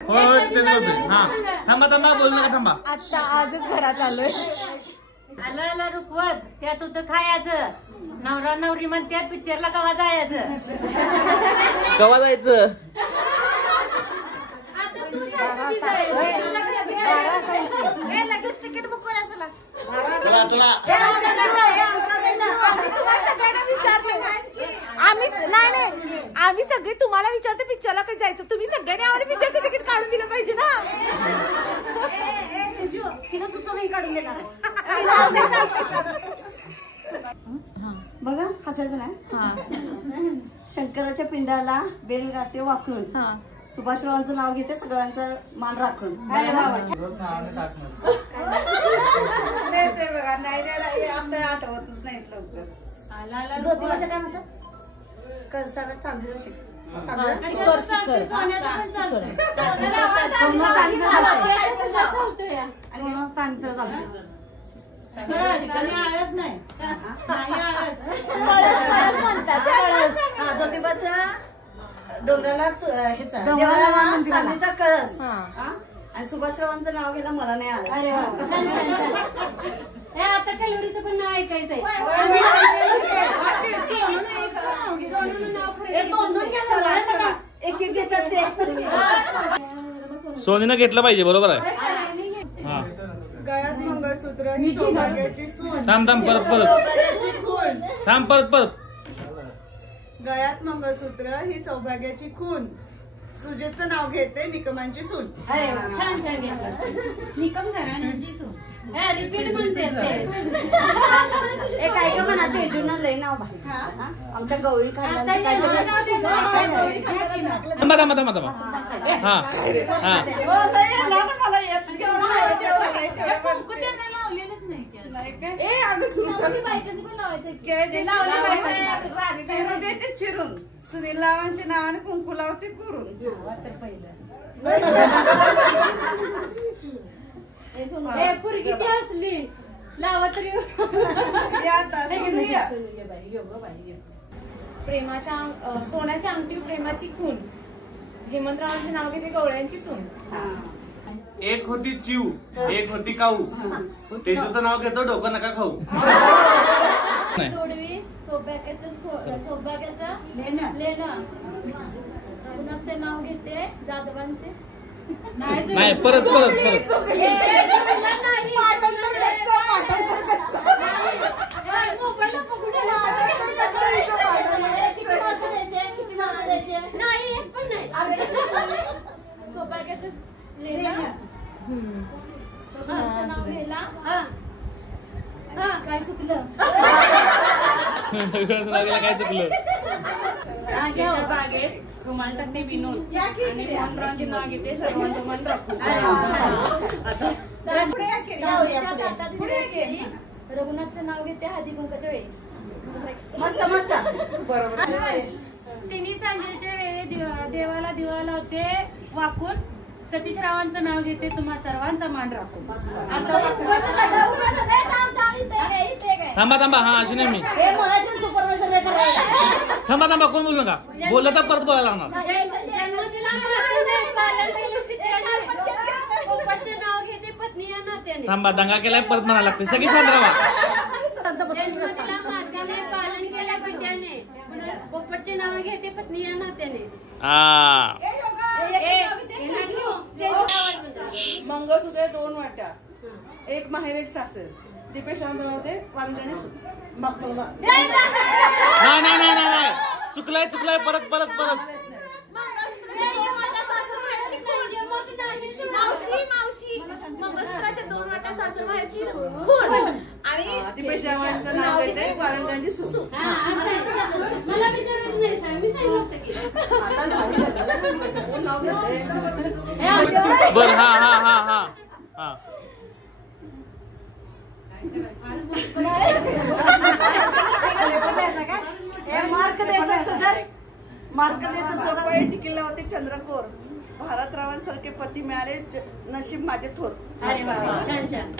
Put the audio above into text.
हो तेच होतं. हा थांबा थांबा बोलू नका थांबा. आता आजच घरात आलोय. आला रुपवत त्यात होतं खायचं. नवरा नवरी म्हणतात पिक्चरला कवा जायचं. कवा जायचं. लगेच तिकीट बुक करायचं. चला चला आम्ही सगळे तुम्हाला विचारतो पिक्चरला कधी जायचं. तुम्ही सगळ्यांनी आम्हाला पिक्चरचं तिकीट काढून दिलं पाहिजे ना. काढून देणार बघा हसायचं नाही. शंकराच्या पिंडाला बेल गाते वाकून सुभाषरावांचं नाव घेते सगळ्यांचं मान राखून. ते बघा नाही आमच्या आठवतच नाहीत लवकर. ज्योतिबाच्या काय म्हणतात कळसाला चांदीचं शिक आळस नाही ज्योतिबाचा डोंगराला ह्याचा चांदीचा कळस आणि सुभाषरावांचं नाव घ्यायला मला नाही आलं. आता कॅलोरीचं पण नाव ऐकायचंय. एक एक घेतात ते. सोनीनं घेतलं पाहिजे बरोबर आहे. हा गळ्यात मंगळसूत्र ही सौभाग्याची सून. थांब थांब परत परत थांब परत परत. गळ्यात मंगळसूत्र ही सौभाग्याची खून. सुजेचं नाव घेते निकमांची सून. अरे छान छान घेतलं. निकम घराण्याची सून. रिपीट म्हणते एक ऐका म्हणा तेजून लय नाव भाई. आमच्या गौरी खांद्यांचं थांबा थांबा थांबा थांबा. हा हा मला येत कुंकू त्यांना लावलेलंच नाही. देते चिरून. सुनील लावांच्या नावाने कुंकू लावते करून. पुरगी ती हसली लावा तरी. प्रेमाच्या सोन्याची अंगठी प्रेमाची खून. हेमंतरावांचे नाव घेते गवळ्यांची सून. एक होती चिव एक होती काऊ. तेजूचं नाव घेतो डोकं नका खाऊ. जोडवी सौभाग्याचं लेणं. कुणाचं नाव घेते जाधवांचे. नाही परत परत परत. नाही एक पण नाही. सौभाग्याचं लेणं. नाव घ्यायला. काय चुकलं. काय चुकलं. बागेत रुमाल टाकणे विनोद आणि मनरांची नाव घेते सर्वांचं मन राखून. रघुनाथचं नाव घेते हळदी कुंकाच्या वेळी. मस्त मस्त बरोबर. तिन्ही सांजेच्या वेळी देवाला दिवा लावते वाकून. सतीशरावांचं नाव घेते तुम्हा सर्वांचा मान राखून. थांबा थांबा. हा अशी नाही मी. सुपरवायझर थांबा थांबा कोण बोलू नका. बोललं तर परत बोलायला लागणार. पोपटचे नाव घेते पत्नी या नात्याने. थांबा दंगा केलाय परत म्हणायला लागते. सगळी शांत राहा. जन्मदिला मार्गाने पालन केल्या पित्याने. पोपटचे नाव घेते पत्नी या नात्याने. मंगळसूत्र 2 वाट्या. एक माहेर एक सासर. दीपेशांत होते वारंगाने सून. नाही नाही नाही नाही चुकलाय चुकलाय परत परत परत. मंगळसूत्राच्या 2 वाट्या सासर माहेरची खून आणि दीपेशांचं नाव घेते वारंगाची सून. मला विचारायचं नाही मी सांगितलं असतं की. बर हा हा हा हा हा. मार्क द्यायचा असतं तर मार्क द्यायचं असतं. पै टिकले होते चंद्रकोर. भारतरावांसारखे पती मिळाले नशीब माझे थोर. अरे वा छान छान.